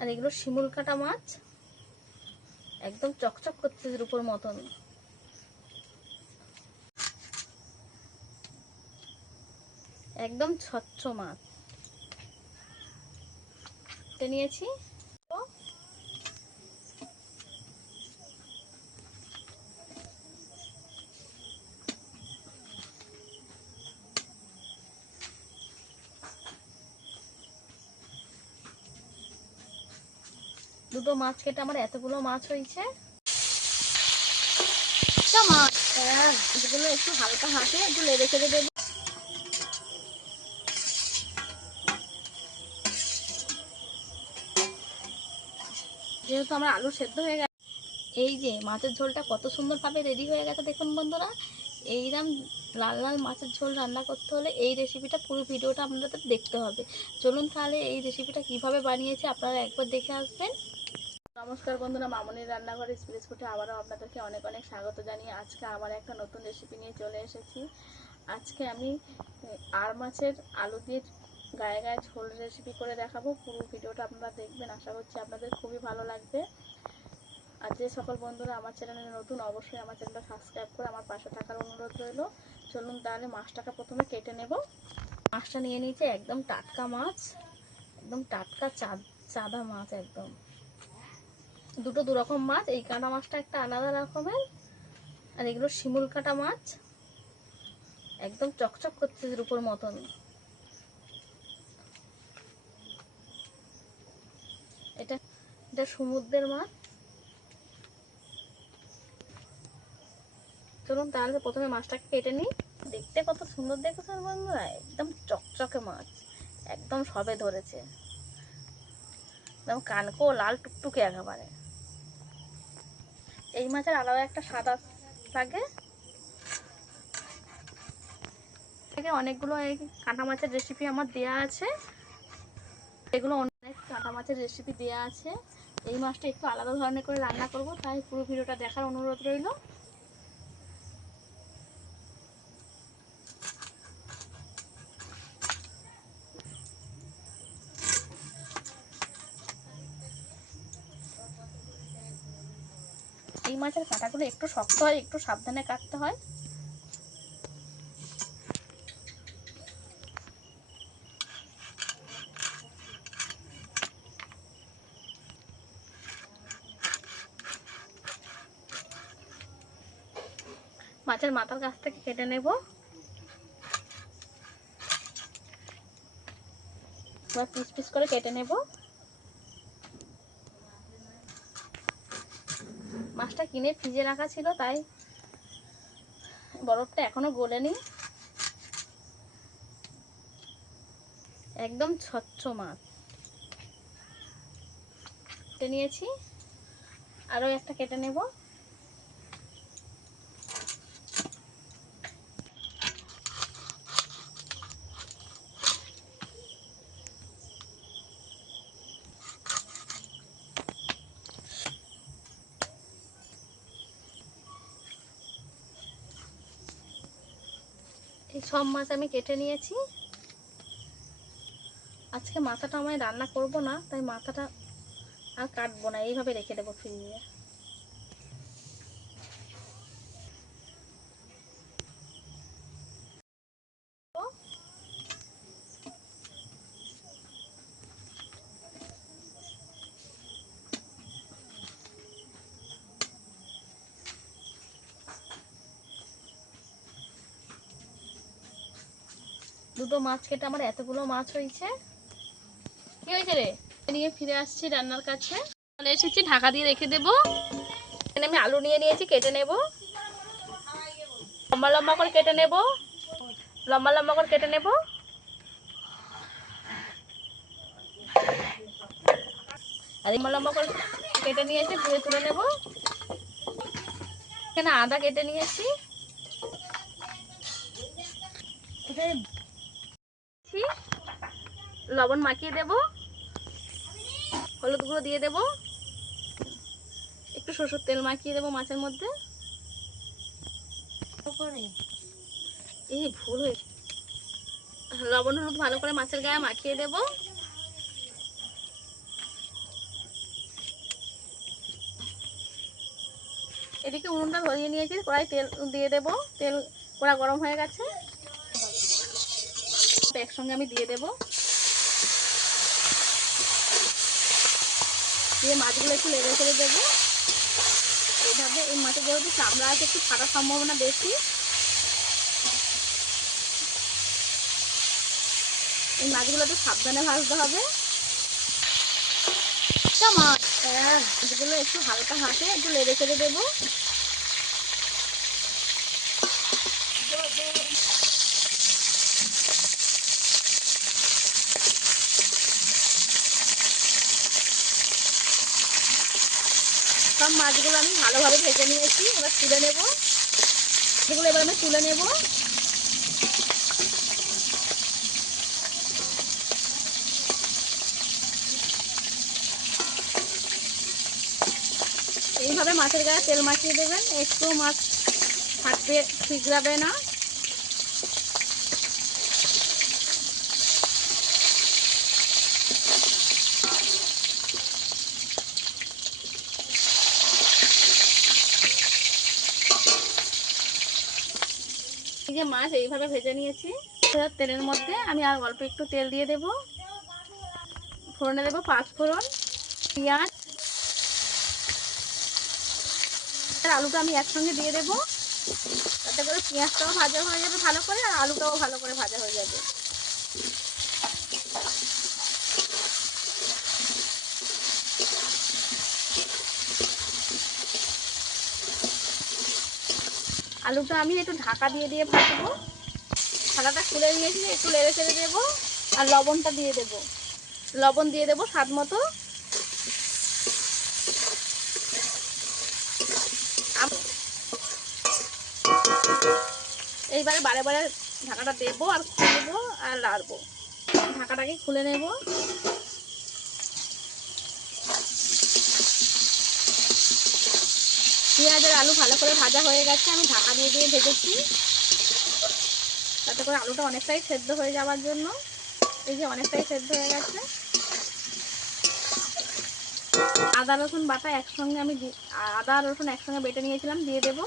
আর এগুলো শিমুল কাটা মাছ, একদম চকচক করছে রূপোর মতন। একদম স্বচ্ছ মাছ নিয়েছি। দুটো মাছ কেটে আমার এতগুলো মাছ হয়েছে। মাছ এগুলো একটু হালকা হাতে একটু লেড়ে ফেলে দেবো। যেহেতু আমার আলু সেদ্ধ হয়ে গেছে, এই যে মাছের ঝোলটা কত সুন্দরভাবে রেডি হয়ে গেছে দেখুন বন্ধুরা। এইরকম লাল লাল মাছের ঝোল রান্না করতে হলে এই রেসিপিটা, পুরো ভিডিওটা আপনাদের দেখতে হবে। চলুন তাহলে এই রেসিপিটা কিভাবে বানিয়েছে আপনারা একবার দেখে আসবেন। নমস্কার বন্ধুরা, মামনির রান্নাঘর স্পেস ফুটে আবারও আপনাদেরকে অনেক অনেক স্বাগত জানিয়ে আজকে আবার একটা নতুন রেসিপি নিয়ে চলে এসেছি। আজকে আমি আর মাছের আলু দিয়ে গায়ে গায়ে ঝোল রেসিপি করে দেখাবো। পুরো ভিডিওটা আপনারা দেখবেন, আশা করছি আপনাদের খুবই ভালো লাগবে। আর যে সকল বন্ধুরা আমার চ্যানেলে নতুন, অবশ্যই আমার চ্যানেলটা সাবস্ক্রাইব করে আমার পাশে থাকার অনুরোধ রইল। চলুন তাহলে মাছটাকে প্রথমে কেটে নেব। মাছটা নিয়ে নিয়েছি একদম টাটকা মাছ, একদম টাটকা চাঁদা মাছ, একদম দুটো দুরকম মাছ। এই কাটা মাছটা একটা আলাদা রকমের, আর এগুলো শিমুল কাটা মাছ, একদম চকচক করছে রূপোর মতন। এটা এটা সমুদ্রের মাছ। চলুন তাহলে প্রথমে মাছটাকে কেটে নিই। দেখতে কত সুন্দর দেখেছেন বন্ধুরা, একদম চকচকে মাছ, একদম সবে ধরেছে, একদম কানকো লাল টুকটুকে একেবারে। এই মাছের আলাদা একটা স্বাদ লাগে। অনেকগুলো এই কাঁটা মাছের রেসিপি আমার দেয়া আছে, এগুলো অনেক কাঁটা মাছের রেসিপি দেয়া আছে। এই মাছটা একটু আলাদা ধরনের করে রান্না করব, তাই পুরো ভিডিওটা দেখার অনুরোধ রইল। এই মাছের কাঁটাগুলো একটু শক্ত হয়, একটু সাবধানে কাটতে হয়। মাছের মাথার কাছ থেকে কেটে নেব। এবার পিস পিস করে কেটে নেব। মাছটা কিনে ফ্রিজে রাখা ছিল, তাই বরফটা এখনো গলেনি। একদম স্বচ্ছ মাছ কেটে নিয়েছি, আরও একটা কেটে নেব। এই সব মাছ আমি কেটে নিয়েছি। আজকে মাথাটা আমি রান্না করব না, তাই মাথাটা আর কাটবো না, এইভাবে রেখে দেবো ফ্রিজে। দুটো মাছ কেটে আমার এতগুলো মাছ হয়েছে। কি হয়েছে রে? নিয়ে ফিরে আসছি রান্নার কাছে, চলে এসেছি, ঢাকা দিয়ে রেখে দেবো। এখানে আমি আলু নিয়ে নিয়েছি, কেটে নেব। লম্বা লম্বা করে কেটে নেব, লম্বা লম্বা করে কেটে নেব। আর লম্বা লম্বা করে কেটে নিয়েছি, ধুয়ে তুলে নেব। এখানে আদা কেটে নিয়েছি, লবণ মাখিয়ে দেব, হলুদ গুঁড়ো দিয়ে দেব, একটু সরষের তেল মাখিয়ে দেব মাছের মধ্যে। এই ভুল হয়েছে, লবণ হলুদ ভালো করে মাছের গায়ে মাখিয়ে দেব। এদিকে উনুনটা ধরিয়ে নিয়েছি, কড়াই তেল দিয়ে দেবো। তেল কড়া গরম হয়ে গেছে, একসঙ্গে আমি দিয়ে দেবো। দিয়ে মাছগুলো একটু লেড়ে ফেলে দেবো। এইভাবে এই মাছের যেহেতু চামড়া আছে একটু ফাটার সম্ভাবনা বেশি, এই মাছগুলো তো সাবধানে ভাজতে হবে। মাছগুলো একটু হালকা হাতে একটু লেড়ে ফেলে দেবো। সব মাছগুলো আমি ভালোভাবে ভেজে নিয়েছি, এবার তুলে নেব। এগুলো এবার আমি তুলে নেব। এইভাবে মাছের গায়ে তেল মাখিয়ে দেবেন, একটু মাছ থাকবে ঠিক যাবে না। এই যে মাছ এইভাবে ভেজে নিয়েছি, তেলের মধ্যে আমি আর অল্প একটু তেল দিয়ে দেব। ফোড়নে দেবো 5 ফোড়ন, পেঁয়াজ, আলুটা আমি একসঙ্গে দিয়ে দেবো। তাতে করে পেঁয়াজটাও ভাজা হয়ে যাবে ভালো করে, আর আলুটাও ভালো করে ভাজা হয়ে যাবে। আলুটা আমি একটু ঢাকা দিয়ে দিয়ে ভাজবো। ঢাকাটা খুলে নিয়েছি, একটু নেড়ে চেড়ে দেবো। আর লবণটা দিয়ে দেবো, লবণ দিয়ে দেবো স্বাদ মতো। এইবারে বারে বারে ঢাকাটা দেবো আর খুলবো আর নাড়বো। ঢাকাটাকে খুলে নেব। পেঁয়াজ আর আলু ভালো করে ভাজা হয়ে গেছে, আমি ঢাকা দিয়ে দিয়ে ভেজেছি, তাতে করে আলুটা অনেকটাই সেদ্ধ হয়ে যাওয়ার জন্য। এই যে অনেকটাই সেদ্ধ হয়ে গেছে। আদা রসুন বাটা একসঙ্গে আমি আদা রসুন একসঙ্গে বেটে নিয়েছিলাম, দিয়ে দেবো।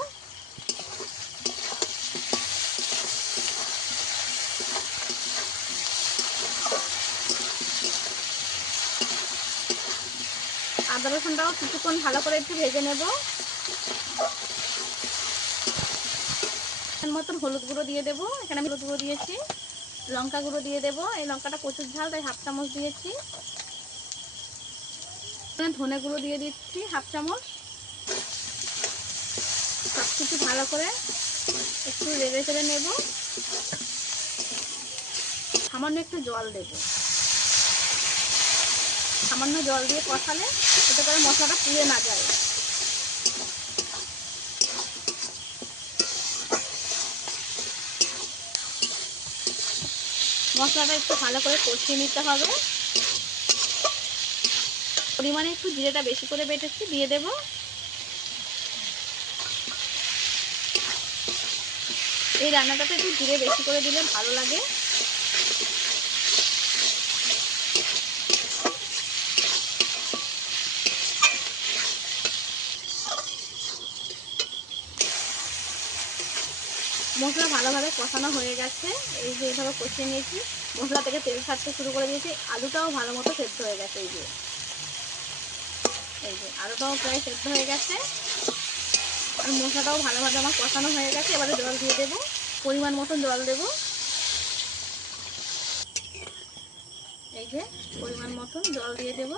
আদা রসুনটাও কিছুক্ষণ ভালো করে একটু ভেজে নেব। মতন হলুদ গুঁড়ো দিয়ে দেবো, এখানে আমি হলুদ গুঁড়ো দিয়েছি। লঙ্কা গুঁড়ো দিয়ে দেবো, এই লঙ্কাটা প্রচুর ঝাল তাই 1/2 চামচ দিয়েছি। ধনে গুঁড়ো দিয়ে দিচ্ছি 1/2 চামচ। সব কিছু ভালো করে একটু নেড়ে চেড়ে নেব। সামান্য একটু জল দেব, সামান্য জল দিয়ে কষালে এতে করে মশলাটা পুড়ে না যায়। মশলাটা একটু ভালো করে কষিয়ে নিতে হবে। পরিমাণে একটু জিরেটা বেশি করে বেটেছি, দিয়ে দেব। এই রান্নাটাতে একটু জিরে বেশি করে দিলে ভালো লাগে। মশলা ভালোভাবে কষানো হয়ে গেছে, এই যে এইভাবে কষিয়ে নিয়েছি, মশলা থেকে তেল ছাড়তে শুরু করে দিয়েছি। আলুটাও ভালো মতো সেদ্ধ হয়ে গেছে, এই যে আলুটাও প্রায় সেদ্ধ হয়ে গেছে, আর মশলাটাও ভালোভাবে আমার কষানো হয়ে গেছে। এবারে জল দিয়ে দেবো, পরিমাণ মতন জল দেবো। এই যে পরিমাণ মতন জল দিয়ে দেবো।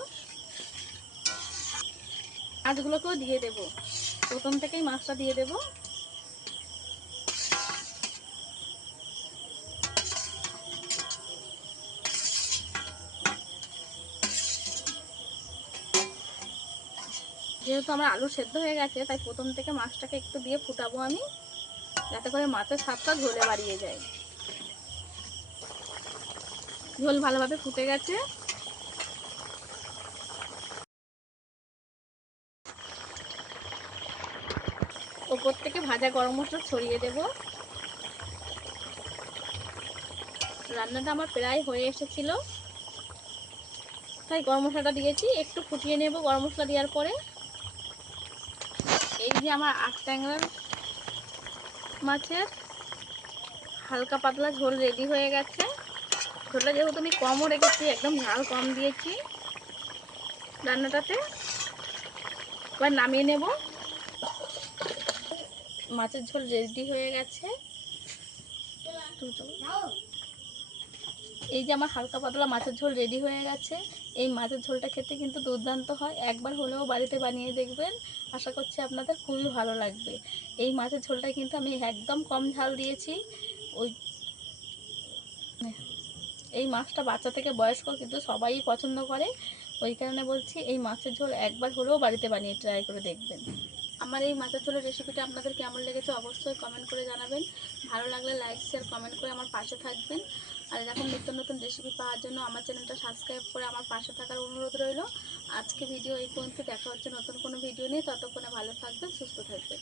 মাছগুলোকেও দিয়ে দেবো, প্রথম থেকেই মাছটা দিয়ে দেবো। যেহেতু আমার আলু সেদ্ধ হয়ে গেছে তাই প্রথম থেকে মাছটাকে একটু দিয়ে ফুটাবো আমি, যাতে করে মাছের স্বাদটা ঝোলে বাড়িয়ে যায়। ঝোল ভালোভাবে ফুটে গেছে। ওপর থেকে ভাজা গরম মশলা ছড়িয়ে দেব। রান্নাটা আমার প্রায় হয়ে এসেছিল, তাই গরম মশলাটা দিয়েছি। একটু ফুটিয়ে নেব গরম মশলা দেওয়ার পরে। এই যে আমার আট ট্যাংরার মাছের হালকা পাতলা ঝোল রেডি হয়ে গেছে। ঝোলটা যেহেতু আমি কমও রেখেছি, একদম ঝাল কম দিয়েছি রান্নাটাতে। এবার নামিয়ে নেব। মাছের ঝোল রেডি হয়ে গেছে। এই যে আমার হালকা পাতলা মাছের ঝোল রেডি হয়ে গেছে। এই মাছের ঝোলটা খেতে কিন্তু দুর্দান্ত হয়, একবার হলেও বাড়িতে বানিয়ে দেখবেন। আশা করছি আপনাদের খুবই ভালো লাগবে। এই মাছের ঝোলটা কিন্তু আমি একদম কম ঝাল দিয়েছি। ওই এই মাছটা বাচ্চা থেকে বয়স্ক কিন্তু সবাই পছন্দ করে। ওই কারণে বলছি, এই মাছের ঝোল একবার হলেও বাড়িতে বানিয়ে ট্রাই করে দেখবেন। আমার এই মাছের ঝোলের রেসিপিটা আপনাদের কেমন লেগেছে অবশ্যই কমেন্ট করে জানাবেন। ভালো লাগলে লাইক শেয়ার কমেন্ট করে আমার পাশে থাকবেন। আর এরকম নিত্য নতুন রেসিপি পাওয়ার জন্য আমার চ্যানেলটা সাবস্ক্রাইব করে আমার পাশে থাকার অনুরোধ রইল। আজকে ভিডিও এই পর্যন্ত, দেখা হচ্ছে নতুন কোনো ভিডিও নিয়ে। ততক্ষণে ভালো থাকবেন, সুস্থ থাকবেন।